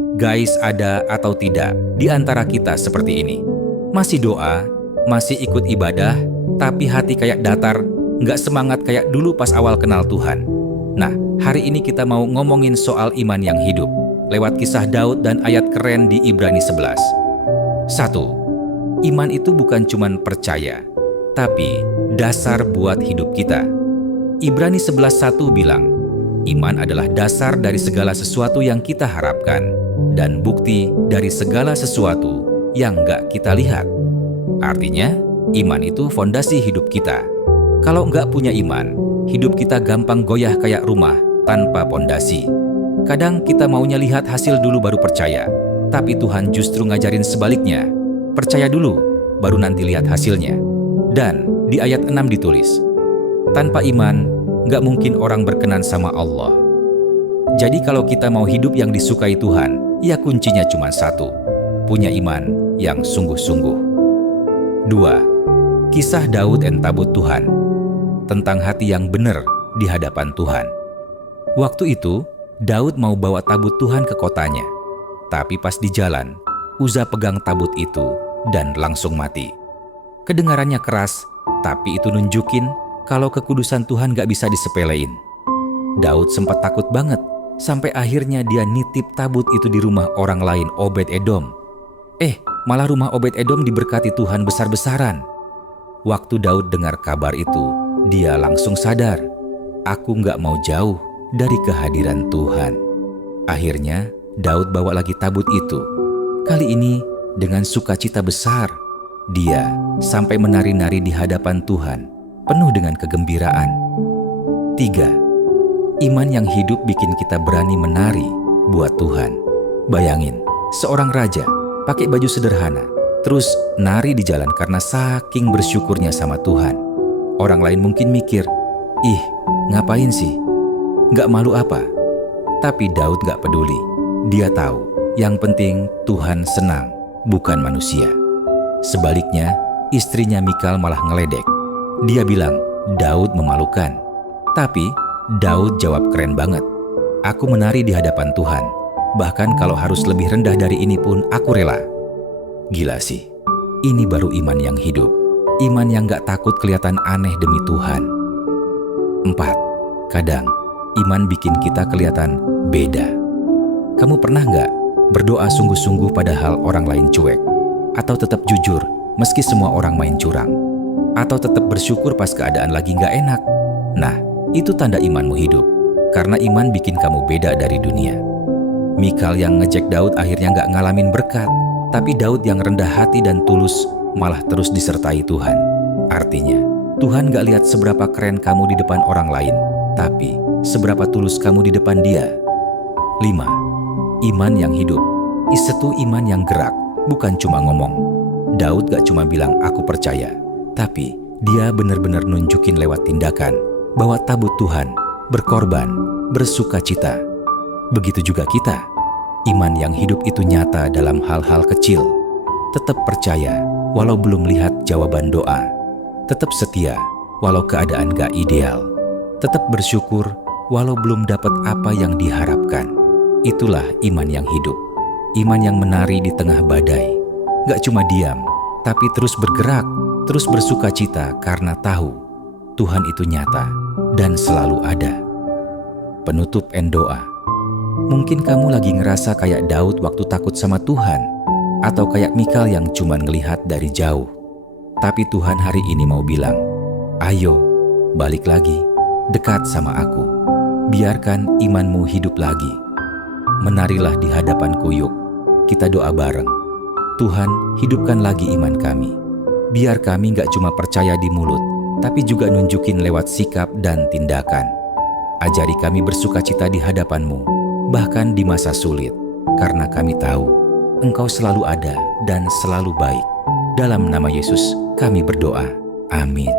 Guys, ada atau tidak di antara kita seperti ini? Masih doa, masih ikut ibadah, tapi hati kayak datar, nggak semangat kayak dulu pas awal kenal Tuhan. Nah, hari ini kita mau ngomongin soal iman yang hidup, lewat kisah Daud dan ayat keren di Ibrani 11. 1. Iman itu bukan cuman percaya, tapi dasar buat hidup kita. Ibrani 11:1 bilang, iman adalah dasar dari segala sesuatu yang kita harapkan, dan bukti dari segala sesuatu yang nggak kita lihat. Artinya, iman itu fondasi hidup kita. Kalau nggak punya iman, hidup kita gampang goyah kayak rumah tanpa fondasi. Kadang kita maunya lihat hasil dulu baru percaya, tapi Tuhan justru ngajarin sebaliknya. Percaya dulu, baru nanti lihat hasilnya. Dan di ayat 6 ditulis, tanpa iman, nggak mungkin orang berkenan sama Allah. Jadi kalau kita mau hidup yang disukai Tuhan, ya kuncinya cuma satu, punya iman yang sungguh-sungguh. 2. Kisah Daud dan tabut Tuhan, tentang hati yang benar di hadapan Tuhan. Waktu itu, Daud mau bawa tabut Tuhan ke kotanya, tapi pas di jalan, Uza pegang tabut itu dan langsung mati. Kedengarannya keras, tapi itu nunjukin kalau kekudusan Tuhan gak bisa disepelein. Daud sempat takut banget, sampai akhirnya dia nitip tabut itu di rumah orang lain, Obed-Edom. Malah rumah Obed-Edom diberkati Tuhan besar-besaran. Waktu Daud dengar kabar itu, dia langsung sadar, aku gak mau jauh dari kehadiran Tuhan. Akhirnya, Daud bawa lagi tabut itu. Kali ini, dengan sukacita besar, dia sampai menari-nari di hadapan Tuhan, penuh dengan kegembiraan. 3. Iman yang hidup bikin kita berani menari buat Tuhan. Bayangin, seorang raja pakai baju sederhana, terus nari di jalan karena saking bersyukurnya sama Tuhan. Orang lain mungkin mikir, ih, ngapain sih? Gak malu apa? Tapi Daud gak peduli. Dia tahu, yang penting Tuhan senang, bukan manusia. Sebaliknya, istrinya Mikal malah ngeledek. Dia bilang, Daud memalukan. Tapi Daud jawab keren banget. Aku menari di hadapan Tuhan. Bahkan kalau harus lebih rendah dari ini pun aku rela. Gila sih. Ini baru iman yang hidup. Iman yang gak takut kelihatan aneh demi Tuhan. 4. Kadang, iman bikin kita kelihatan beda. Kamu pernah gak berdoa sungguh-sungguh padahal orang lain cuek? Atau tetap jujur meski semua orang main curang? Atau tetap bersyukur pas keadaan lagi gak enak? Nah, itu tanda imanmu hidup. Karena iman bikin kamu beda dari dunia. Mikal yang ngejek Daud akhirnya gak ngalamin berkat. Tapi Daud yang rendah hati dan tulus malah terus disertai Tuhan. Artinya, Tuhan gak lihat seberapa keren kamu di depan orang lain, tapi seberapa tulus kamu di depan Dia. 5. Iman yang hidup. Itu iman yang gerak, bukan cuma ngomong. Daud gak cuma bilang aku percaya, tapi dia benar-benar nunjukin lewat tindakan bahwa tabut Tuhan, berkorban, bersukacita. Begitu juga kita. Iman yang hidup itu nyata dalam hal-hal kecil. Tetap percaya walau belum lihat jawaban doa. Tetap setia walau keadaan gak ideal. Tetap bersyukur walau belum dapat apa yang diharapkan. Itulah iman yang hidup. Iman yang menari di tengah badai. Gak cuma diam, tapi terus bergerak, terus bersukacita karena tahu Tuhan itu nyata dan selalu ada. Penutup doa. Mungkin kamu lagi ngerasa kayak Daud waktu takut sama Tuhan, atau kayak Mikal yang cuma ngelihat dari jauh. Tapi Tuhan hari ini mau bilang, ayo, balik lagi, dekat sama aku. Biarkan imanmu hidup lagi. Menarilah di hadapan kuyuk. Kita doa bareng. Tuhan, hidupkan lagi iman kami. Biar kami gak cuma percaya di mulut, tapi juga nunjukin lewat sikap dan tindakan. Ajari kami bersukacita di hadapan-Mu, bahkan di masa sulit, karena kami tahu Engkau selalu ada dan selalu baik. Dalam nama Yesus kami berdoa. Amin.